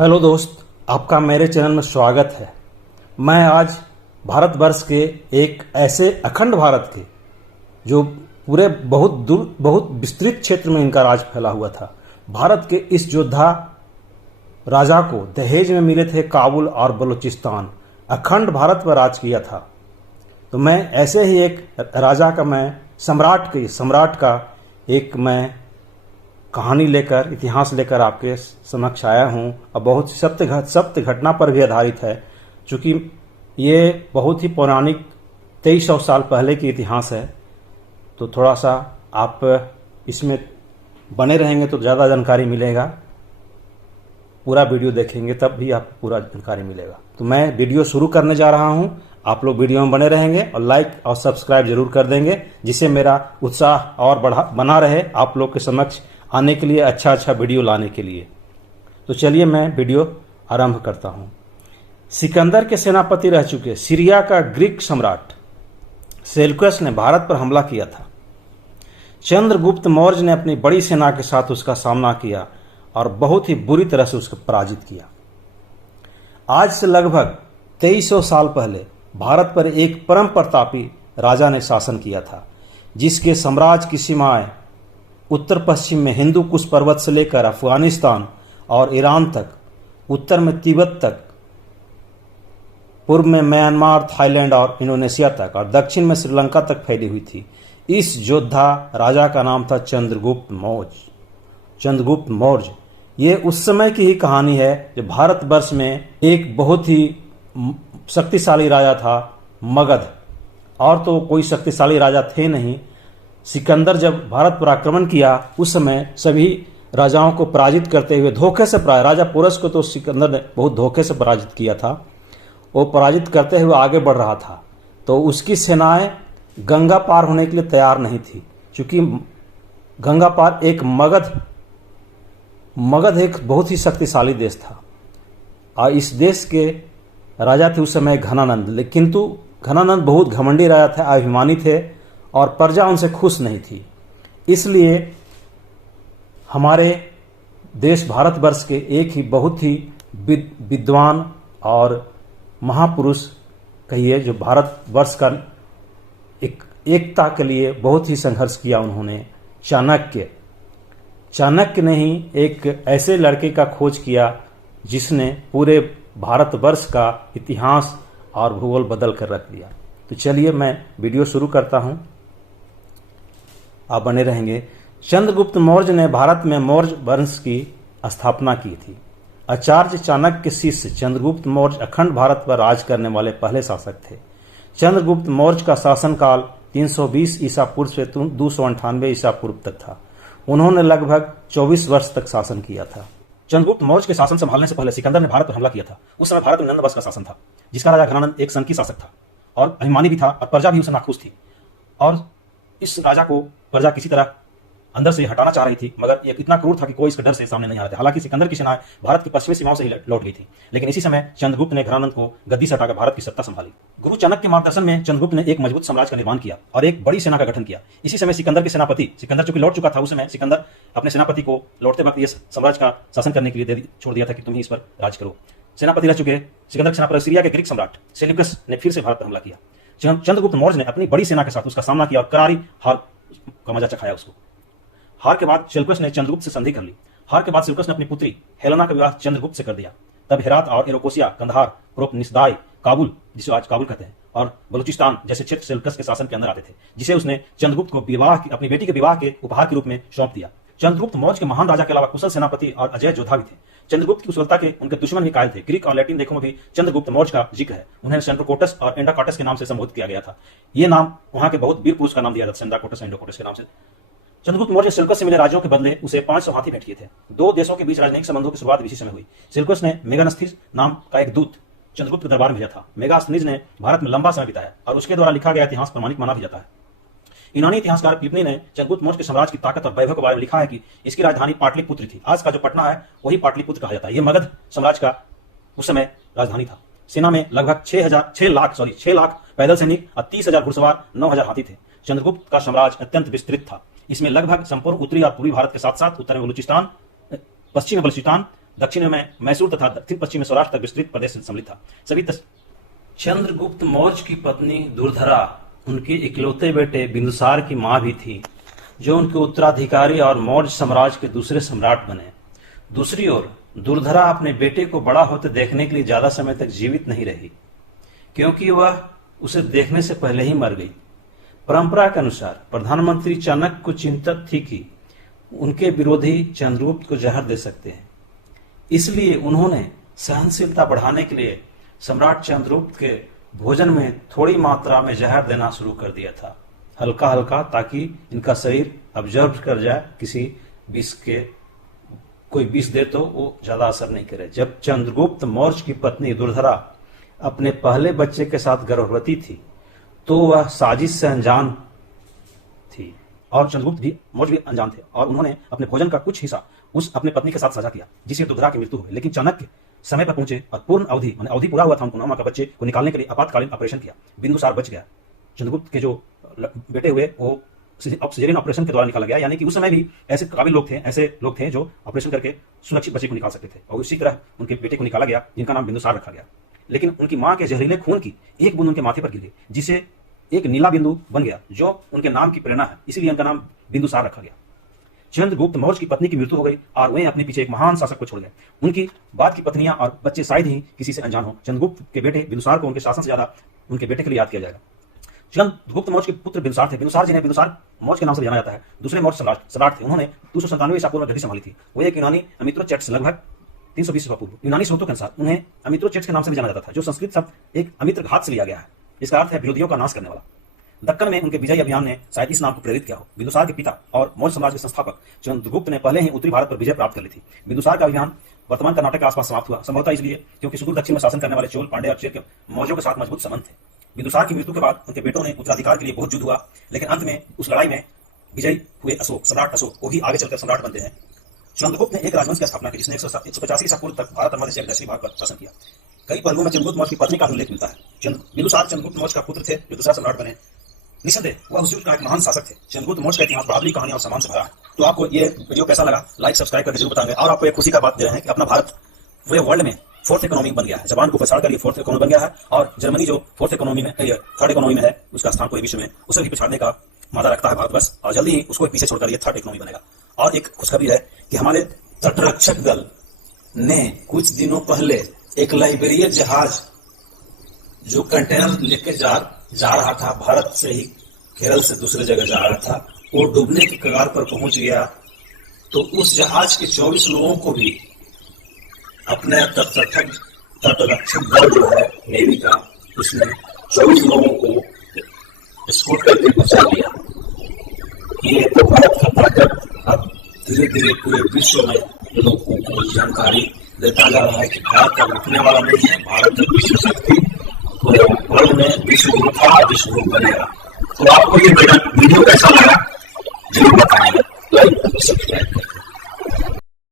Hello दोस्त, आपका मेरे चैनल में स्वागत है। मैं आज भारतवर्ष के एक ऐसे अखंड भारत के जो पूरे बहुत विस्तृत क्षेत्र में इनका राज फैला हुआ था, भारत के इस योद्धा राजा को दहेज में मिले थे काबुल और बलूचिस्तान। अखंड भारत पर राज किया था। तो मैं ऐसे ही एक राजा का, मैं सम्राट का एक मैं कहानी लेकर, इतिहास लेकर आपके समक्ष आया हूं। और बहुत सत्य घटना पर भी आधारित है, चूंकि ये बहुत ही पौराणिक 2300 साल पहले की इतिहास है। तो थोड़ा सा आप इसमें बने रहेंगे तो ज़्यादा जानकारी मिलेगा। पूरा वीडियो देखेंगे तब भी आपको पूरा जानकारी मिलेगा। तो मैं वीडियो शुरू करने जा रहा हूं। आप लोग वीडियो में बने रहेंगे और लाइक और सब्सक्राइब जरूर कर देंगे, जिससे मेरा उत्साह और बना रहे आप लोग के समक्ष आने के लिए, अच्छा वीडियो लाने के लिए। तो चलिए मैं वीडियो आरंभ करता हूं। सिकंदर के सेनापति रह चुके सीरिया का ग्रीक सम्राट सेल्यूकस ने भारत पर हमला किया था। चंद्रगुप्त मौर्य ने अपनी बड़ी सेना के साथ उसका सामना किया और बहुत ही बुरी तरह से उसको पराजित किया। आज से लगभग 2300 साल पहले भारत पर एक परम प्रतापी राजा ने शासन किया था, जिसके साम्राज्य की सीमाएं उत्तर पश्चिम में हिंदू कुश पर्वत से लेकर अफगानिस्तान और ईरान तक, उत्तर में तिब्बत तक, पूर्व में म्यांमार, थाईलैंड और इंडोनेशिया तक, और दक्षिण में श्रीलंका तक फैली हुई थी। इस योद्धा राजा का नाम था चंद्रगुप्त मौर्य। ये उस समय की ही कहानी है जब भारतवर्ष में एक बहुत ही शक्तिशाली राजा था, मगध। और तो कोई शक्तिशाली राजा थे नहीं। सिकंदर जब भारत पर आक्रमण किया, उस समय सभी राजाओं को पराजित करते हुए, धोखे से राजा पोरस को तो सिकंदर ने बहुत धोखे से पराजित किया था। वो पराजित करते हुए आगे बढ़ रहा था, तो उसकी सेनाएं गंगा पार होने के लिए तैयार नहीं थी, क्योंकि गंगा पार एक मगध एक बहुत ही शक्तिशाली देश था। और इस देश के राजा थे उस समय घनानंद, किंतु घनानंद बहुत घमंडी राजा थे, अभिमानी थे और प्रजा उनसे खुश नहीं थी। इसलिए हमारे देश भारतवर्ष के एक ही बहुत ही विद्वान और महापुरुष कहिए, जो भारतवर्ष का एकता के लिए बहुत ही संघर्ष किया उन्होंने, चाणक्य ने ही एक ऐसे लड़के का खोज किया जिसने पूरे भारतवर्ष का इतिहास और भूगोल बदल कर रख दिया। तो चलिए मैं वीडियो शुरू करता हूं, आप बने रहेंगे। चंद्रगुप्त मौर्य ने भारत में मौर्य वंश की स्थापना की थी। आचार्य चाणक्य के शिष्य चंद्रगुप्त मौर्य अखंड भारत पर राज करने वाले पहले शासक थे। चंद्रगुप्त मौर्य का शासनकाल 320 ईसा पूर्व से 298 ईसा पूर्व तक था। उन्होंने लगभग 24 वर्ष तक शासन किया था। चंद्रगुप्त मौर्य के शासन संभालने से पहले सिकंदर ने भारत पर हमला किया था। उस समय भारत में नंद वंश का शासन था, जिसका राजा घनानंद एक संकी शासक था और अभिमानी भी था, और प्रजा भी उसे नाखुश थी। और इस राजा को प्रजा किसी तरह अंदर से हटाना चाह रही थी, मगर ये इतना क्रूर था कि कोई इसके डर से सामने नहीं आ रहा था। हालांकि सिकंदर की सेनाएं भारत की पश्चिमी सीमाओं से ही लौट गई थी, लेकिन इसी समय चंद्रगुप्त ने घनानंद को गद्दी से हटाकर भारत की सत्ता संभाली। गुरु चाणक्य के मार्गदर्शन में चंद्रगुप्त ने एक मजबूत साम्राज्य का निर्माण किया और एक बड़ी सेना का गठन किया। इसी समय सिकंदर के सेनापति, सिकंदर चूंकि लौट चुका था, उस समय सिकंदर अपने सेनापति को लौटते वक्त ये साम्राज्य का शासन करने के लिए छोड़ दिया था कि तुम ही इस पर राज करो। सेनापति रह चुके सिकंदर के सेनापति सीरिया के ग्रीक सम्राट सेल्यूकस ने फिर से भारत पर हमला किया। चंद्रगुप्त मौर्य ने अपनी बड़ी सेना के साथ उसका सामना किया और करारी हार का मजा चखाया उसको। हार के बाद सेल्यूकस ने चंद्रगुप्त से संधि कर ली। हार के बाद सेल्यूकस ने अपनी पुत्री हेलेना का विवाह चंद्रगुप्त से कर दिया। तब हेरात और एरोकोसिया, कंधार, प्रोप निस्दाय, काबुल, जिसे आज काबुल कहते हैं, और बलूचिस्तान जैसे क्षेत्र सेल्यूकस के शासन के अंदर आते थे, जिसे उसने चंद्रगुप्त को अपनी बेटी के विवाह के उपहार के रूप में सौंप दिया। चंद्रगुप्त मौर्य के महान राजा के अलावा कुशल सेनापति और अजय योद्धा भी थे। चंद्रगुप्त की कुशलता के उनके दुश्मन भी कायल थे। ग्रीक और लैटिन लेखों में भी चंद्रगुप्त मौर्य का जिक्र है। उन्हें सेंड्रोकोटस और एंडाकोटस के नाम से संबोधित किया गया था। ये नाम वहां के बहुत वीर पुरुष का नाम दिया जाता है, सेंड्रोकोटस, एंडाकोटस के नाम से। चंद्रगुप्त मौर्य सेल्यूकस से मिले राज्यों के बदले उसे 500 हाथी भेंट किए थे। दो देशों के बीच राजनयिक संबंधों की शुरुआत इसी समय हुई। सेल्यूकस ने मेगास्थनीज नाम का एक दूत चंद्रगुप्त के दरबार में भेजा था। मेगास्थनीज ने भारत में लंबा समय बिताया और उसके द्वारा लिखा गया इतिहास प्रमाणिक माना भी जाता है। यूनानी इतिहासकार प्लिनी ने चंद्रगुप्त मौर्य के साम्राज्य की ताकत और वैभव के बारे में लिखा है कि इसकी राजधानी पाटलिपुत्र थी। आज का जो पटना है वही पाटलिपुत्र कहा जाता है। यह मगध साम्राज्य का उस समय राजधानी था। सेना में लगभग 6 लाख पैदल सैनिक और 30,000 घुड़सवार, 9,000 हाथी थे। चंद्रगुप्त का साम्राज्य अत्यंत विस्तृत था। इसमें लगभग संपूर्ण उत्तरी और पूर्वी भारत के साथ साथ उत्तर में बलूचिस्तान, पश्चिम में बलूचिस्तान, दक्षिण में मैसूर तथा दक्षिण पश्चिम में सौराष्ट्र तक विस्तृत प्रदेश सम्मिलित था। चंद्रगुप्त मौर्य की पत्नी दुर्धरा उनके इकलौते बेटे बिंदुसार की मां भी थी, जो उनके उत्तराधिकारी और मौर्य साम्राज्य के दूसरे सम्राट बने। दूसरी ओर दुर्धरा अपने बेटे को बड़ा होते देखने के लिए ज्यादा समय तक जीवित नहीं रही, क्योंकि वह उसे देखने से पहले ही मर गई। परंपरा के अनुसार प्रधानमंत्री चाणक्य को चिंतित थी कि उनके विरोधी चंद्रगुप्त को जहर दे सकते हैं, इसलिए उन्होंने सहनशीलता बढ़ाने के लिए सम्राट चंद्रगुप्त के भोजन में थोड़ी मात्रा में जहर देना शुरू कर दिया था, हल्का हल्का, ताकि इनका शरीर ऑब्जर्व कर जाए किसी विष के, कोई विष दे तो वो ज्यादा असर नहीं करे। जब चंद्रगुप्त मौर्य की पत्नी दुर्धरा अपने पहले बच्चे के साथ गर्भवती थी तो वह साजिश से अनजान थी, और चंद्रगुप्त भी मौर्य भी अनजान थे, और उन्होंने अपने भोजन का कुछ हिस्सा उस अपने पत्नी के साथ साझा किया, जिससे दुर्धरा की मृत्यु हुई। लेकिन चाणक्य समय पर पहुंचे और पूर्ण अवधि पूरा हुआ था, उनको 9 माह का बच्चे को निकालने के लिए आपातकालीन ऑपरेशन किया। बिंदुसार बच गया। चंद्रगुप्त के जो बेटे हुए वो सिजेरियन ऑपरेशन के द्वारा निकाला गया, यानी कि उस समय भी ऐसे काबिल लोग थे, ऐसे लोग थे जो ऑपरेशन करके सुरक्षित बच्चे को निकाल सकते थे, और उसी तरह उनके बेटे को निकाला गया, जिनका नाम बिंदुसार रखा गया। लेकिन उनकी मां के जहरीले खून की एक बूंद उनके माथे पर गिर गई, जिसे एक नीला बिंदु बन गया, जो उनके नाम की प्रेरणा है, इसीलिए उनका नाम बिंदुसार रखा गया। चंद्रगुप्त मौर्य की पत्नी की मृत्यु हो गई और वे अपने पीछे एक महान शासक को छोड़ गए। उनकी बाद की पत्नियां और बच्चे शायद ही किसी से अनजान हो। चंद्रगुप्त के बेटे बिंदुसार को उनके शासन से ज्यादा उनके बेटे के लिए याद किया जाएगा। चंद्रगुप्त मौर्य के पुत्र बिंदुसार थे। बिंदुसार जिन्हें बिंदुसार मौर्य के नाम से जाना जाता है, दूसरे मौर्य सम्राट थे। उन्होंने 297 ईसा पूर्व में गद्दी संभाली थी। वो एक यूनानी अमित्रोचेट्स लगभग 320 ईसा पूर्व। यूनानी स्रोतों के अनुसार उन्हें अमित्रोचेट्स के नाम से भी जाना जाता था, जो संस्कृत शब्द एक अमित्र घात से लिया गया है। इसका अर्थ है विरोधियों का नाश करने वाला। दक्कन में उनके विजय अभियान ने शायद इस नाम को प्रेरित किया हो। बिंदुसार के पिता और मौर्य साम्राज्य के संस्थापक चंद्रगुप्त ने पहले ही उत्तरी भारत पर विजय प्राप्त कर ली थी। बिंदुसार का अभियान वर्तमान कर्नाटक के आसपास समाप्त हुआ, संभवतः इसलिए क्योंकि सुदूर दक्षिण में शासन करने वाले चोल, पांड्य और चेर मौर्यों के साथ मजबूत संबंध थे। बिंदुसार की मृत्यु के बाद उनके बेटों ने उत्तराधिकार के लिए बहुत युद्ध हुआ, लेकिन अंत में उस लड़ाई में विजयी हुए सम्राट अशोक, वो ही आगे चलकर सम्राट बनते हैं। चंद्रगुप्त ने एक राजवंश की स्थापना की, जिसने 185 ईसा पूर्व तक भारत और मध्य दक्षिणी भाग पर शासन किया। कई पहलुओं में चंद्रगुप्त मौर्य की पत्नी का उल्लेख मिलता है। बिंदुसार चंद्रगुप्त मौर्य का पुत्र थे, जो दूसरा सम्राट बने। निसंदेह वह उस युग का एक महान शासक थे। चंद्रगुप्त मौर्य का इतिहास बहादुरी, कहानी और सम्मान से भरा है। तो आपको ये वीडियो कैसा लगा, लाइक सब्सक्राइब करके जरूर बताएंगे। और आपको एक खुशी का बात दे रहे हैं कि अपना भारत पूरे वर्ल्ड में 4th इकोनॉमी बन गया है। जापान को पछाड़कर ये 4th इकोनॉमी बन गया है, और जर्मनी जो 4th इकोनॉमी में 3rd इकोनॉमी में है, उसका स्थान पूरे विश्व में, उसे भी पछाड़ने का मादा रखता है भारत बस, और जल्दी ही उसको पीछे छोड़कर ये 3rd इकोनॉमी बनेगा। और एक खुशखबरी है कि हमारे तटरक्षक दल ने कुछ दिनों पहले एक लाइबेरियन जहाज जो कंटेनर लेके जा रहा था, भारत से ही केरल से दूसरे जगह जा रहा था, वो डूबने की कगार पर पहुंच गया। तो उस जहाज के 24 लोगों को भी अपने तटरक्षक दल जो है नेवी का, उसने 24 लोगों को स्कूट करके बचा लिया। ये तो भारत का ताकत अब धीरे धीरे पूरे विश्व में लोगों को जानकारी देता जा रहा है कि भारत का रुकने वाला नहीं है। भारत का विश्व शक्ति पूरे वर्ल्ड में विश्व गुरु था, विश्व गुरु बनेगा। तो आपको ये वीडियो कैसा लगा जरूर बताइए, लाइक सब्सक्राइब करें।